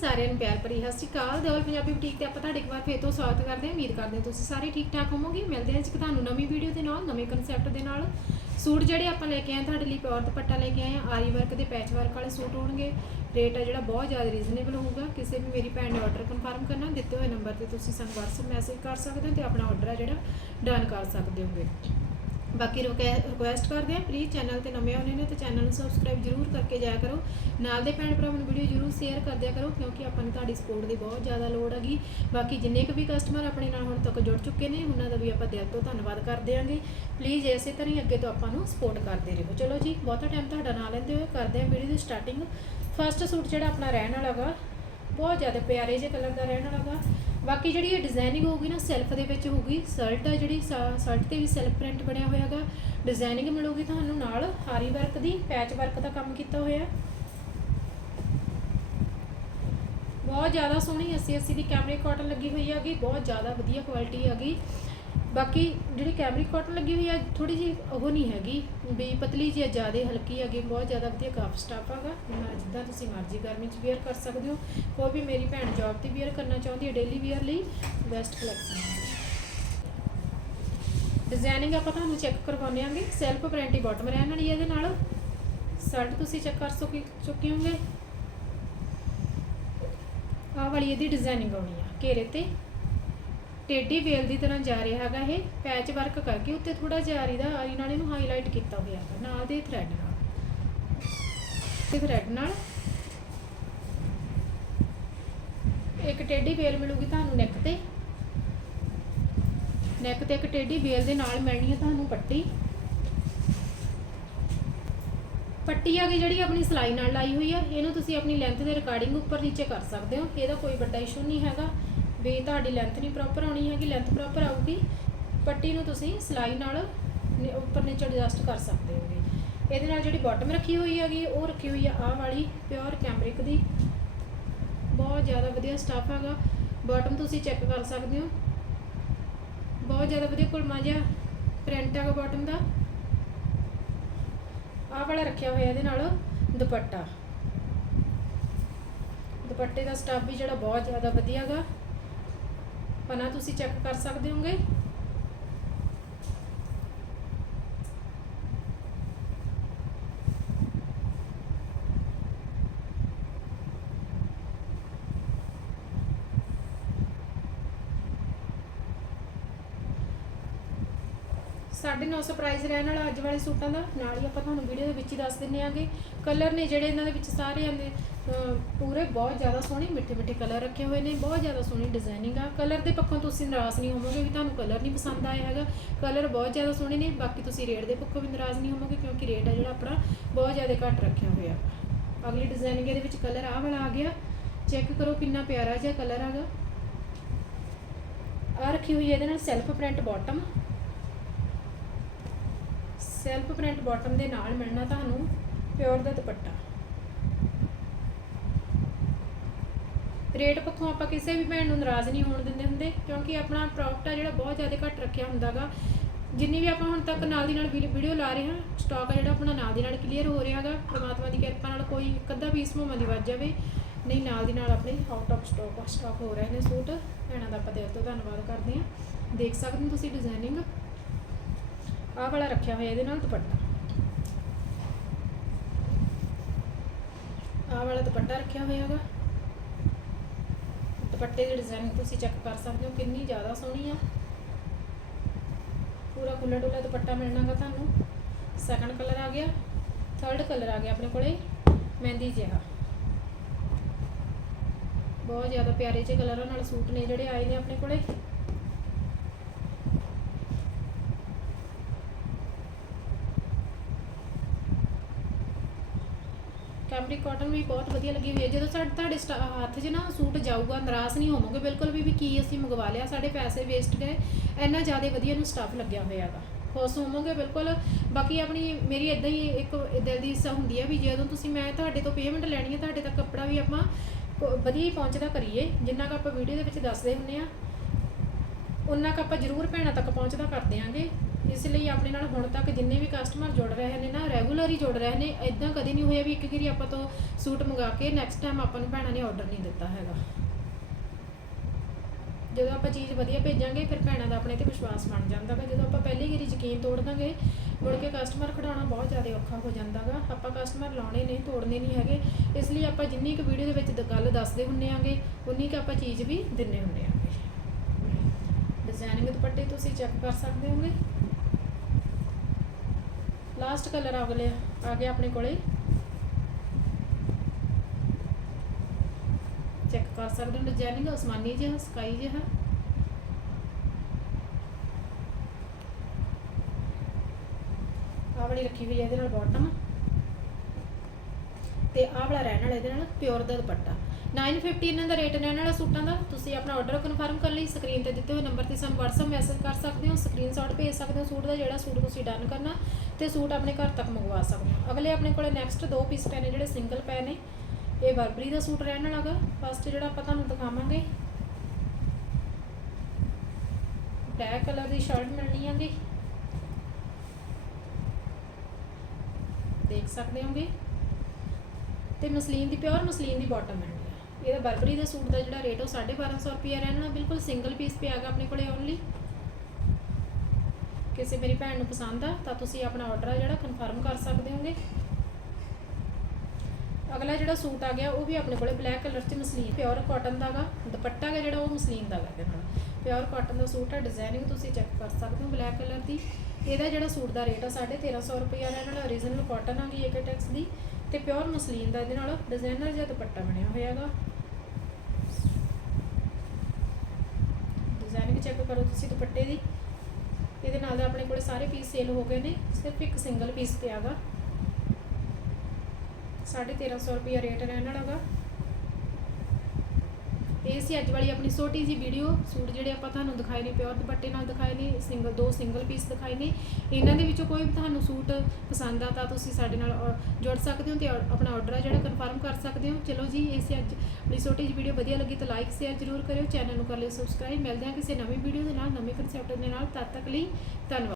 ਸਾਰਿਆਂ ਨੂੰ ਪਿਆਰ ਭਰੀ ਸਤਿ ਸ਼੍ਰੀ ਅਕਾਲ। ਦੇਵਲ ਪੰਜਾਬੀ ਬੁਟੀਕ ਤੇ ਆਪਾਂ ਤੁਹਾਡੇ ਇੱਕ ਵਾਰ ਫੇਰ ਤੋਂ ਸਵਾਗਤ ਕਰਦੇ ਹਾਂ। ਉਮੀਦ ਕਰਦੇ ਹਾਂ ਤੁਸੀਂ ਸਾਰੇ ਠੀਕ ਠਾਕ ਹੋਵੋਗੇ। ਮਿਲਦੇ ਹਾਂ ਜੀ ਤੁਹਾਨੂੰ ਨਵੀਂ ਵੀਡੀਓ ਦੇ ਨਾਲ, ਨਵੇਂ ਕਨਸੈਪਟ ਦੇ ਨਾਲ। ਸੂਟ ਜਿਹੜੇ ਆਪਾਂ ਲੈ ਕੇ ਆਏ ਹਾਂ, ਤੁਹਾਡੇ ਲਈ ਪਿਓਰ ਦੁਪੱਟਾ ਲੈ ਕੇ ਆਏ ਹਾਂ। ਆਰੀ ਵਰਕ ਦੇ ਪੈਚ ਵਰਕ ਵਾਲੇ ਸੂਟ ਹੋਣਗੇ। ਰੇਟ ਆ ਜਿਹੜਾ ਬਹੁਤ ਜ਼ਿਆਦਾ ਰੀਜ਼ਨੇਬਲ ਹੋਊਗਾ। ਕਿਸੇ ਵੀ ਮੇਰੀ ਭੈਣ ਨੇ ਆਰਡਰ ਕਨਫਰਮ ਕਰਨਾ, ਦਿੱਤੇ ਹੋਏ ਨੰਬਰ ਤੇ ਤੁਸੀਂ ਸਾਨੂੰ WhatsApp ਮੈਸੇਜ ਕਰ ਸਕਦੇ ਹੋ ਤੇ ਆਪਣਾ ਆਰਡਰ ਆ ਜਿਹੜਾ ਡਨ ਕਰ ਸਕਦੇ ਹੋਗੇ। ਬਾਕੀ ਰਿਕੁਐਸਟ ਕਰਦੇ ਆ ਪਲੀਜ਼ ਚੈਨਲ ਤੇ ਨਵੇਂ ਆਉਣੇ ਨੇ ਤੇ ਚੈਨਲ ਨੂੰ ਸਬਸਕ੍ਰਾਈਬ ਜਰੂਰ ਕਰਕੇ ਜਾਇਆ ਕਰੋ। ਨਾਲ ਦੇ ਭੈਣ ਭਰਾਵਾਂ ਨੂੰ ਵੀਡੀਓ ਜਰੂਰ ਸ਼ੇਅਰ ਕਰਦਿਆ ਕਰੋ, ਕਿਉਂਕਿ ਆਪਾਂ ਨੂੰ ਤੁਹਾਡੀ ਸਪੋਰਟ ਦੀ ਬਹੁਤ ਜ਼ਿਆਦਾ ਲੋੜ ਹੈਗੀ। ਬਾਕੀ ਜਿੰਨੇ ਕੁ ਵੀ ਕਸਟਮਰ ਆਪਣੇ ਨਾਲ ਹੁਣ ਤੱਕ ਜੁੜ ਚੁੱਕੇ ਨੇ, ਉਹਨਾਂ ਦਾ ਵੀ ਆਪਾਂ ਦਿਲ ਤੋਂ ਧੰਨਵਾਦ ਕਰਦੇ ਆਂਗੇ ਪਲੀਜ਼ ਇਸੇ ਤਰ੍ਹਾਂ ਹੀ ਅੱਗੇ ਤੋਂ ਆਪਾਂ ਨੂੰ ਸਪੋਰਟ ਕਰਦੇ ਰਹੋ। ਚਲੋ ਜੀ, ਬਹੁਤਾ ਟਾਈਮ ਤੁਹਾਡਾ ਨਾ ਲੈਂਦੇ ਹੋਏ ਕਰਦੇ ਆ ਵੀਡੀਓ ਦੀ ਸਟਾਰਟਿੰਗ ਫਸਟ ਸੂਟ ਜਿਹੜਾ ਆਪਣਾ ਰਹਿਣ ਵਾਲਾ ਗਾ ਬਹੁਤ ਜ਼ਿਆਦਾ ਪਿਆਰੇ ਜਿਹੇ ਕਲਰ ਦਾ ਰਹਿਣ ਵਾਲਾ ਗਾ ਬਾਕੀ ਜਿਹੜੀ ਇਹ ਡਿਜ਼ਾਈਨਿੰਗ ਹੋਊਗੀ ਨਾ ਸੈਲਫ ਦੇ ਵਿੱਚ ਹੋਊਗੀ ਸ਼ਰਟ ਆ ਜਿਹੜੀ ਸ਼ਰਟ ਤੇ ਵੀ ਸੈਲਫ ਪ੍ਰਿੰਟ ਬਣਿਆ ਹੋਇਆ ਹੈਗਾ। ਡਿਜ਼ਾਈਨਿੰਗ ਮਿਲੂਗੀ ਤੁਹਾਨੂੰ ਨਾਲ, ਹਾਰੀ ਵਰਕ ਦੀ ਪੈਚ ਵਰਕ ਦਾ ਕੰਮ ਕੀਤਾ ਹੋਇਆ। ਬਹੁਤ ਜ਼ਿਆਦਾ ਸੋਹਣੀ 80 80 ਦੀ ਕੈਮਰੇ ਕਾਟਨ ਲੱਗੀ ਹੋਈ ਹੈਗੀ, ਬਹੁਤ ਜ਼ਿਆਦਾ ਵਧੀਆ ਕੁਆਲਿਟੀ ਹੈਗੀ। ਬਾਕੀ ਜਿਹੜੀ ਕੈਮਰੀ ਕਾਟਨ ਲੱਗੀ ਹੋਈ ਹੈ ਥੋੜੀ ਜੀ ਉਹ ਨਹੀਂ ਹੈਗੀ। ਵੀ ਪਤਲੀ ਜਿਹੀ ਜ਼ਿਆਦਾ ਹਲਕੀ ਹੈਗੀ ਬਹੁਤ ਜ਼ਿਆਦਾ ਵਧੀਆ ਕਾਫ ਸਟਾਫ ਹੈਗਾ ਨਾ ਜਿੱਦਾਂ ਤੁਸੀਂ ਮਰਜ਼ੀ ਗਰਮੀ 'ਚ ਵੇਅਰ ਕਰ ਸਕਦੇ ਹੋ। ਕੋਈ ਵੀ ਮੇਰੀ ਭੈਣ ਜੌਬ ਤੇ ਵੇਅਰ ਕਰਨਾ ਚਾਹੁੰਦੀ ਹੈ ਡੇਲੀ ਵੇਅਰ ਲਈ ਬੈਸਟ ਕਲੈਕਸ਼ਨ ਹੈ ਡਿਜ਼ਾਈਨਿੰਗ ਆਪਾਂ ਤੁਹਾਨੂੰ ਚੈੱਕ ਕਰਵਾਉਂਦੇ ਆਂਗੇ। ਸੈਲਫ ਗਰੰਟੀ ਬਾਟਮ ਰਹਿਣ ਵਾਲੀ ਇਹਦੇ ਨਾਲ। ਸ਼ਰਟ ਤੁਸੀਂ ਚੈੱਕ ਕਰ ਸਕੀ ਚੁੱਕੇ ਹੋਗੇ ਆਹ ਵਾਲੀ ਇਹਦੀ ਡਿਜ਼ਾਈਨਿੰਗ ਆਉਣੀ ਆ, ਘੇਰੇ ਤੇ। ਟੇਡੀ ਵੇਲ ਦੀ ਤਰ੍ਹਾਂ ਜਾ ਰਿਹਾ ਹੈਗਾ ਇਹ ਪੈਚ ਵਰਕ ਕਰਕੇ ਉੱਤੇ ਥੋੜਾ ਜਿਹਾ ਆਰੀ ਦਾ ਆਰੀ ਨਾਲ ਇਹਨੂੰ ਹਾਈਲਾਈਟ ਕੀਤਾ ਹੋਇਆ ਹੈ ਨਾਲ ਦੇ ਥ੍ਰੈਡ ਨਾਲ। ਤੇ ਥ੍ਰੈਡ ਨਾਲ ਇੱਕ ਟੇਡੀ ਵੇਲ ਮਿਲੂਗੀ ਤੁਹਾਨੂੰ ਨੈਕ ਤੇ। ਨੈਕ ਤੇ ਇੱਕ ਟੇਢੀ ਵੇਲ ਦੇ ਨਾਲ ਮਿਲਣੀ ਹੈ ਤੁਹਾਨੂੰ ਪੱਟੀ। ਪੱਟੀ ਆ ਗਈ ਜਿਹੜੀ ਆਪਣੀ ਸਲਾਈ ਨਾਲ ਲਾਈ ਹੋਈ ਆ, ਇਹਨੂੰ ਤੁਸੀਂ ਆਪਣੀ ਲੈਂਥ ਦੇ ਰਿਕਾਰਡਿੰਗ ਉੱਪਰ ਨੀਚੇ ਕਰ ਸਕਦੇ ਹੋ, ਇਹਦਾ ਕੋਈ ਵੱਡਾ ਇਸ਼ੂ ਨਹੀਂ ਹੈਗਾ। ਵੀ ਤੁਹਾਡੀ ਲੈਂਥ ਨਹੀਂ ਪ੍ਰੋਪਰ ਆਉਣੀ ਹੈਗੀ ਲੈਂਥ ਪ੍ਰੋਪਰ ਆਊਗੀ, ਪੱਟੀ ਨੂੰ ਤੁਸੀਂ ਸਿਲਾਈ ਨਾਲ ਨੀ- ਉੱਪਰ ਨੀਚੇ ਐਡਜਸਟ ਕਰ ਸਕਦੇ ਹੋਗੇ। ਇਹਦੇ ਨਾਲ ਜਿਹੜੀ ਬਾਟਮ ਰੱਖੀ ਹੋਈ ਹੈਗੀ, ਉਹ ਰੱਖੀ ਹੋਈ ਆ ਆਹ ਵਾਲੀ ਪਿਓਰ ਕੈਮਰਿਕ ਦੀ। ਬਹੁਤ ਜ਼ਿਆਦਾ ਵਧੀਆ ਸਟਾਫ ਹੈਗਾ। ਬਾਟਮ ਤੁਸੀਂ ਚੈੱਕ ਕਰ ਸਕਦੇ ਹੋ। ਬਹੁਤ ਜ਼ਿਆਦਾ ਵਧੀਆ ਕੁਲਮਾ ਜਿਹਾ ਪ੍ਰਿੰਟ ਹੈਗਾ ਬਾਟਮ ਦਾ। ਆਹ ਵਾਲਾ ਰੱਖਿਆ ਹੋਇਆ ਇਹਦੇ ਨਾਲ ਦੁਪੱਟਾ। ਦੁਪੱਟੇ ਦਾ ਸਟਾਫ ਵੀ ਜਿਹੜਾ ਬਹੁਤ ਜ਼ਿਆਦਾ ਵਧੀਆ ਹੈਗਾ। ਪਨਾ ਤੁਸੀਂ ਚੈੱਕ ਕਰ ਸਕਦੇ ਹੋਗੇ। ਸਾਢੇ ਨੌ ਸੌ ਪ੍ਰਾਈਸ ਰਹਿਣ ਵਾਲਾ ਅੱਜ ਵਾਲੇ ਸੂਟਾਂ ਦਾ, ਨਾਲ ਹੀ ਆਪਾਂ ਤੁਹਾਨੂੰ ਵੀਡੀਓ ਦੇ ਵਿੱਚ ਹੀ ਦੱਸ ਦਿੰਨੇ ਆਗੇ। ਕਲਰ ਨੇ ਜਿਹੜੇ ਇਹਨਾਂ ਦੇ ਵਿੱਚ ਸਾਰੇ ਆਂਦੇ ਪੂਰੇ ਬਹੁਤ ਜ਼ਿਆਦਾ ਸੋਹਣੇ ਮਿੱਠੇ ਮਿੱਠੇ ਕਲਰ ਰੱਖੇ ਹੋਏ ਨੇ, ਬਹੁਤ ਜ਼ਿਆਦਾ ਸੋਹਣੀ ਡਿਜ਼ਾਈਨਿੰਗ ਆ। ਕਲਰ ਦੇ ਪੱਖੋਂ ਤੁਸੀਂ ਨਾਰਾਜ਼ ਨਹੀਂ ਹੋਵੋਗੇ ਵੀ ਤੁਹਾਨੂੰ ਕਲਰ ਨਹੀਂ ਪਸੰਦ ਆਇਆ ਹੈਗਾ। ਕਲਰ ਬਹੁਤ ਜ਼ਿਆਦਾ ਸੋਹਣੇ ਨੇ, ਬਾਕੀ ਤੁਸੀਂ ਰੇਟ ਦੇ ਪੱਖੋਂ ਵੀ ਨਾਰਾਜ਼ ਨਹੀਂ ਹੋਵੋਗੇ ਕਿਉਂਕਿ ਰੇਟ ਆ ਜਿਹੜਾ ਆਪਣਾ ਬਹੁਤ ਜ਼ਿਆਦਾ ਘੱਟ ਰੱਖਿਆ ਹੋਇਆ। ਅਗਲੀ ਡਿਜ਼ਾਈਨਿੰਗ ਇਹਦੇ ਵਿੱਚ ਕਲਰ ਆਹ ਵਾਲਾ ਆ ਗਿਆ। ਚੈੱਕ ਕਰੋ ਕਿੰਨਾ ਪਿਆਰਾ ਜਿਹਾ ਕਲਰ ਹੈਗਾ। ਆ ਰੱਖੀ ਹੋਈ ਹੈ ਇਹਦੇ ਨਾਲ self print bottom self print bottom ਦੇ ਨਾਲ ਮਿਲਣਾ ਤੁਹਾਨੂੰ ਪਿਓਰ ਦਾ ਦੁਪੱਟਾ। ਰੇਟ ਪੱਖੋਂ ਆਪਾਂ ਕਿਸੇ ਵੀ ਭੈਣ ਨੂੰ ਨਾਰਾਜ਼ ਨਹੀਂ ਹੋਣ ਦਿੰਦੇ ਹੁੰਦੇ, ਕਿਉਂਕਿ ਆਪਣਾ ਪ੍ਰੋਫਿਟ ਆ ਜਿਹੜਾ ਬਹੁਤ ਜ਼ਿਆਦਾ ਘੱਟ ਰੱਖਿਆ ਹੁੰਦਾਗਾ। ਜਿੰਨੀ ਵੀ ਆਪਾਂ ਹੁਣ ਤੱਕ ਨਾਲ ਦੀ ਨਾਲ ਵੀਡੀਓ ਲਾ ਰਹੇ ਹਾਂ ਸਟਾਕ ਆ ਜਿਹੜਾ ਆਪਣਾ ਨਾਲ ਦੀ ਨਾਲ ਕਲੀਅਰ ਹੋ ਰਿਹਾ ਹੈਗਾ ਪ੍ਰਮਾਤਮਾ ਦੀ ਕਿਰਪਾ ਨਾਲ ਕੋਈ ਇੱਕ ਅੱਧਾ ਪੀਸ ਭਾਵੇਂ ਦੀ ਵੱਜ ਜਾਵੇ, ਨਹੀਂ ਨਾਲ ਦੀ ਨਾਲ ਆਪਣੇ ਆਊਟ ਆਫ ਸਟਾਕ ਸਟਾਕ ਹੋ ਰਹੇ ਨੇ ਸੂਟ। ਭੈਣਾਂ ਦਾ ਆਪਾਂ ਦਿਲ ਤੋਂ ਧੰਨਵਾਦ ਕਰਦੇ ਹਾਂ। ਦੇਖ ਸਕਦੇ ਹੋ ਤੁਸੀਂ ਡਿਜ਼ਾਈਨਿੰਗ ਆਹ ਵਾਲਾ ਰੱਖਿਆ ਹੋਇਆ ਇਹਦੇ ਨਾਲ ਦੁਪੱਟਾ। ਆਹ ਵਾਲਾ ਦੁਪੱਟਾ ਰੱਖਿਆ ਹੋਇਆ ਹੈਗਾ। ਦੁਪੱਟੇ ਦੀ ਡਿਜ਼ਾਈਨ ਤੁਸੀਂ ਚੈੱਕ ਕਰ ਸਕਦੇ ਹੋ, ਕਿੰਨੀ ਜ਼ਿਆਦਾ ਸੋਹਣੀ ਆ। ਪੂਰਾ ਖੁੱਲਾ ਡੁੱਲਾ ਦੁਪੱਟਾ ਮਿਲਣਾਗਾ ਤੁਹਾਨੂੰ। ਸੈਕੰਡ ਕਲਰ ਆ ਗਿਆ ਥਰਡ ਕਲਰ ਆ ਗਿਆ ਆਪਣੇ ਕੋਲੇ, ਮਹਿੰਦੀ ਜਿਹਾ। ਬਹੁਤ ਜ਼ਿਆਦਾ ਪਿਆਰੇ ਜਿਹੇ ਕਲਰਾਂ ਨਾਲ ਸੂਟ ਨੇ ਜਿਹੜੇ ਆਏ ਨੇ ਆਪਣੇ ਕੋਲੇ। ਕੈਮਰਿਕ ਕਾਟਨ ਵੀ ਬਹੁਤ ਵਧੀਆ ਲੱਗੀ ਹੋਈ ਹੈ। ਜਦੋਂ ਸਾਡੇ ਤੁਹਾਡੇ ਸਟਾ- ਹੱਥ 'ਚ ਨਾ ਸੂਟ ਜਾਊਗਾ ਨਾਰਾਜ਼ ਨਹੀਂ ਹੋਵੋਗੇ ਬਿਲਕੁਲ ਵੀ ਵੀ ਕੀ ਅਸੀਂ ਮੰਗਵਾ ਲਿਆ, ਸਾਡੇ ਪੈਸੇ ਵੇਸਟ ਗਏ ਇੰਨਾ ਜ਼ਿਆਦਾ ਵਧੀਆ ਨੂੰ ਸਟਾਫ ਲੱਗਿਆ ਹੋਇਆ ਵਾ ਖੁਸ਼ ਹੋਵੋਗੇ ਬਿਲਕੁਲ। ਬਾਕੀ ਆਪਣੀ, ਮੇਰੀ ਇਦਾਂ ਹੀ ਇੱਕ ਦਿਲ ਦੀ ਇੱਛਾ ਹੁੰਦੀ ਹੈ ਵੀ ਜਦੋਂ ਤੁਸੀਂ ਮੈਂ ਤੁਹਾਡੇ ਤੋਂ ਪੇਮੈਂਟ ਲੈਣੀ ਹੈ, ਤੁਹਾਡੇ ਤੱਕ ਕੱਪੜਾ ਵੀ ਆਪਾਂ ਕੋ- ਵਧੀਆ ਹੀ ਪਹੁੰਚਦਾ ਕਰੀਏ। ਜਿੰਨਾ ਕੁ ਆਪਾਂ ਵੀਡੀਓ ਦੇ ਵਿੱਚ ਦੱਸਦੇ ਹੁੰਨੇ ਆ ਉਹਨਾਂ ਕੁ ਆਪਾਂ ਜ਼ਰੂਰ ਭੈਣਾਂ ਤੱਕ ਪਹੁੰਚਦਾ ਕਰ ਦਿਆਂਗੇ। ਇਸ ਲਈ ਆਪਣੇ ਨਾਲ ਹੁਣ ਤੱਕ ਜਿੰਨੇ ਵੀ ਕਸਟਮਰ ਜੁੜ ਰਹੇ ਨੇ ਨਾ ਰੈਗੂਲਰ ਹੀ ਜੁੜ ਰਹੇ ਨੇ ਇਦਾਂ ਕਦੇ ਨਹੀਂ ਹੋਇਆ ਵੀ ਇੱਕ ਗਿਰੀ ਆਪਾਂ ਤੋਂ ਸੂਟ ਮੰਗਾ ਕੇ ਨੈਕਸਟ ਟਾਈਮ ਆਪਾਂ ਨੂੰ ਭੈਣਾਂ ਨੇ ਆਰਡਰ ਨਹੀਂ ਦਿੱਤਾ ਹੈਗਾ। ਜਦੋਂ ਆਪਾਂ ਚੀਜ਼ ਵਧੀਆ ਭੇਜਾਂਗੇ, ਫਿਰ ਭੈਣਾਂ ਦਾ ਆਪਣੇ ਤੇ ਵਿਸ਼ਵਾਸ ਬਣ ਜਾਂਦਾ ਗਾ ਜਦੋਂ ਆਪਾਂ ਪਹਿਲੀ ਵਾਰੀ ਯਕੀਨ ਤੋੜ ਦਾਂਗੇ ਮੁੜ ਕੇ ਕਸਟਮਰ ਖੜਾਉਣਾ ਬਹੁਤ ਜ਼ਿਆਦਾ ਔਖਾ ਹੋ ਜਾਂਦਾ ਗਾ ਆਪਾਂ ਕਸਟਮਰ ਲਾਉਣੇ ਨਹੀਂ, ਤੋੜਨੇ ਨਹੀਂ ਹੈਗੇ। ਇਸ ਲਈ ਆਪਾਂ ਜਿੰਨੀ ਕੁ ਵੀਡੀਓ ਦੇ ਵਿੱਚ ਗੱਲ ਦੱਸਦੇ ਹੁੰਨੇ ਆਂਗੇ, ਉਨੀ ਕੁ ਆਪਾਂ ਚੀਜ਼ ਵੀ ਦਿੰਨੇ ਹੁੰਨੇ ਆਂਗੇ। ਡਿਜ਼ਾਈਨਿੰਗ ਦੁਪੱਟੇ ਤੁਸੀਂ ਚੈੱਕ ਕਰ ਸਕਦੇ ਹੋਗੇ? ਲਾਸਟ ਕਲਰ ਆ ਗਿਆ ਆ ਗਿਆ ਆਪਣੇ ਕੋਲੇ। ਚੈੱਕ ਕਰ ਸਕਦੇ ਹੋ ਡਿਜ਼ਾਈਨਿੰਗ ਅਸਮਾਨੀ ਜਿਹਾ ਸਕਾਈ ਜਿਹਾ। ਆਹ ਵਾਲੀ ਰੱਖੀ ਹੋਈ ਹੈ ਇਹਦੇ ਨਾਲ ਬਾਟਮ ਤੇ ਆਹ ਵਾਲਾ ਰਹਿਣ ਵਾਲਾ ਇਹਦੇ ਨਾਲ ਪਿਓਰ ਦਾ ਦੁਪੱਟਾ। 950 ਇਹਨਾਂ ਦਾ ਰੇਟ ਰਹਿਣ ਵਾਲਾ ਸੂਟਾਂ ਦਾ। ਤੁਸੀਂ ਆਪਣਾ ਆਰਡਰ ਕਨਫਰਮ ਕਰਨ ਲਈ ਸਕਰੀਨ ਤੇ ਦਿੱਤੇ ਹੋਏ ਨੰਬਰ ਤੇ ਸਾਨੂੰ WhatsApp ਮੈਸੇਜ ਕਰ ਸਕਦੇ ਹੋ ਸਕਰੀਨਸ਼ਾਟ ਭੇਜ ਸਕਦੇ ਹੋ ਸੂਟ ਦਾ, ਜਿਹੜਾ ਸੂਟ ਤੁਸੀਂ ਡਨ ਕਰਨਾ ਤੇ ਸੂਟ ਆਪਣੇ ਘਰ ਤੱਕ ਮੰਗਵਾ ਸਕਦੇ ਹੋ। ਅਗਲੇ ਆਪਣੇ ਕੋਲੇ ਨੈਕਸਟ ਦੋ ਪੀਸ ਪਏ ਨੇ ਜਿਹੜੇ ਸਿੰਗਲ ਪੈ ਨੇ। ਇਹ ਬਰਬਰੀ ਦਾ ਸੂਟ ਰਹਿਣ ਵਾਲਾ ਗਾ। ਫਸਟ ਜਿਹੜਾ ਆਪਾਂ ਤੁਹਾਨੂੰ ਦਿਖਾਵਾਂਗੇ ਬਲੈਕ ਕਲਰ ਦੀ ਸ਼ਰਟ ਮਿਲਣੀ ਆਂਗੀ ਦੇਖ ਸਕਦੇ ਹੋਗੇ? ਤੇ ਮਸਲੀਨ ਦੀ ਪਿਓਰ ਮਸਲੀਨ ਦੀ ਬਾਟਮ ਮਿਲਣੀ ਇਹਦਾ ਬਰਬਰੀ ਦੇ ਸੂਟ ਦਾ ਜਿਹੜਾ ਰੇਟ ਉਹ 1250 ਰੁਪਏ ਰਹਿਣਾ ਬਿਲਕੁਲ ਸਿੰਗਲ ਪੀਸ ਪਿਆਗਾ ਆਪਣੇ ਕੋਲੇ ਓਨਲੀ ਕਿਸੇ ਮੇਰੀ ਭੈਣ ਨੂੰ ਪਸੰਦ ਆ, ਤਾਂ ਤੁਸੀਂ ਆਪਣਾ ਆਰਡਰ ਆ ਜਿਹੜਾ ਕਨਫਰਮ ਕਰ ਸਕਦੇ ਹੋਗੇ। ਅਗਲਾ ਜਿਹੜਾ ਸੂਟ ਆ ਗਿਆ, ਉਹ ਵੀ ਆਪਣੇ ਕੋਲੇ ਬਲੈਕ ਕਲਰ 'ਚ ਮਸਲੀਨ ਪਿਓਰ ਕਾਟਨ ਦਾਗਾ ਦੁਪੱਟਾ ਹੈ ਜਿਹੜਾ, ਉਹ ਮਸਲੀਨ ਦਾ ਗਾ। ਇਹਦੇ ਨਾਲ ਪਿਓਰ ਕਾਟਨ ਦਾ ਸੂਟ ਆ ਡਿਜ਼ਾਈਨਿੰਗ ਤੁਸੀਂ ਚੈੱਕ ਕਰ ਸਕਦੇ ਹੋ ਬਲੈਕ ਕਲਰ ਦੀ। ਇਹਦਾ ਜਿਹੜਾ ਸੂਟ ਦਾ ਰੇਟ ਆ 1350 ਰੁਪਏ ਰਹਿਣ ਵਾਲਾ ਓਰੀਜਨਲ ਕਾਟਨ ਆ ਗਈ ਏਕਟੈਕਸ ਦੀ। ਤੇ ਪਿਓਰ ਮਸਲੀਨ ਦਾ ਇਹਦੇ ਨਾਲ ਡਿਜ਼ਾਈਨਰ ਜਿਹਾ ਦੁਪੱਟਾ ਬਣਿਆ ਹੋਇਆ ਹੋਇਆਗਾ ਡਿਜ਼ਾਈਨਿੰਗ ਚੈੱਕ ਕਰੋ ਤੁਸੀਂ ਦੁਪੱਟੇ ਦੀ। ਇਹਦੇ ਨਾਲ ਦਾ ਆਪਣੇ ਕੋਲੇ ਸਾਰੇ ਪੀਸ ਸੇਲ ਹੋ ਗਏ ਨੇ। ਸਿਰਫ ਇੱਕ ਸਿੰਗਲ ਪੀਸ ਪਿਆ ਪਿਆਗਾ 1350 ਰੁਪਏ ਰੇਟ ਰਹਿਣ ਵਾਲਾ ਗਾ। ਇਹ ਸੀ ਅੱਜ ਵਾਲੀ ਆਪਣੀ ਛੋਟੀ ਜੀ ਵੀਡੀਓ ਸੂਟ ਜਿਹੜੇ ਆਪਾਂ ਤੁਹਾਨੂੰ ਦਿਖਾਏ ਨੇ ਪਿਓਰ ਦੁਪੱਟੇ ਨਾਲ ਦਿਖਾਏ ਨੇ ਸਿੰਗਲ ਦੋ ਸਿੰਗਲ ਪੀਸ ਦਿਖਾਏ ਨੇ। ਇਹਨਾਂ ਦੇ ਵਿੱਚੋਂ ਕੋਈ ਵੀ ਤੁਹਾਨੂੰ ਸੂਟ ਪਸੰਦ ਆ ਤਾਂ ਤੁਸੀਂ ਸਾਡੇ ਨਾਲ ਜੁੜ ਸਕਦੇ ਹੋ ਤੇ ਔਰ ਆਪਣਾ ਆਰਡਰ ਆ ਜਿਹੜਾ ਕਨਫਰਮ ਕਰ ਸਕਦੇ ਹੋ। ਚਲੋ ਜੀ, ਇਹ ਸੀ ਅੱਜ ਆਪਣੀ ਛੋਟੀ ਜੀ ਵੀਡੀਓ ਵਧੀਆ ਲੱਗੀ ਤਾਂ ਲਾਈਕ ਸ਼ੇਅਰ ਜ਼ਰੂਰ ਕਰਿਓ। ਚੈਨਲ ਨੂੰ ਕਰ ਲਿਓ ਸਬਸਕ੍ਰਾਈਬ ਮਿਲਦੇ ਹਾਂ ਕਿਸੇ ਨਵੀਂ ਵੀਡੀਓ ਦੇ ਨਾਲ, ਨਵੇਂ ਕਨਸੈਪਟ ਦੇ ਨਾਲ। ਤਦ ਤੱਕ ਲਈ ਧੰਨਵਾਦ।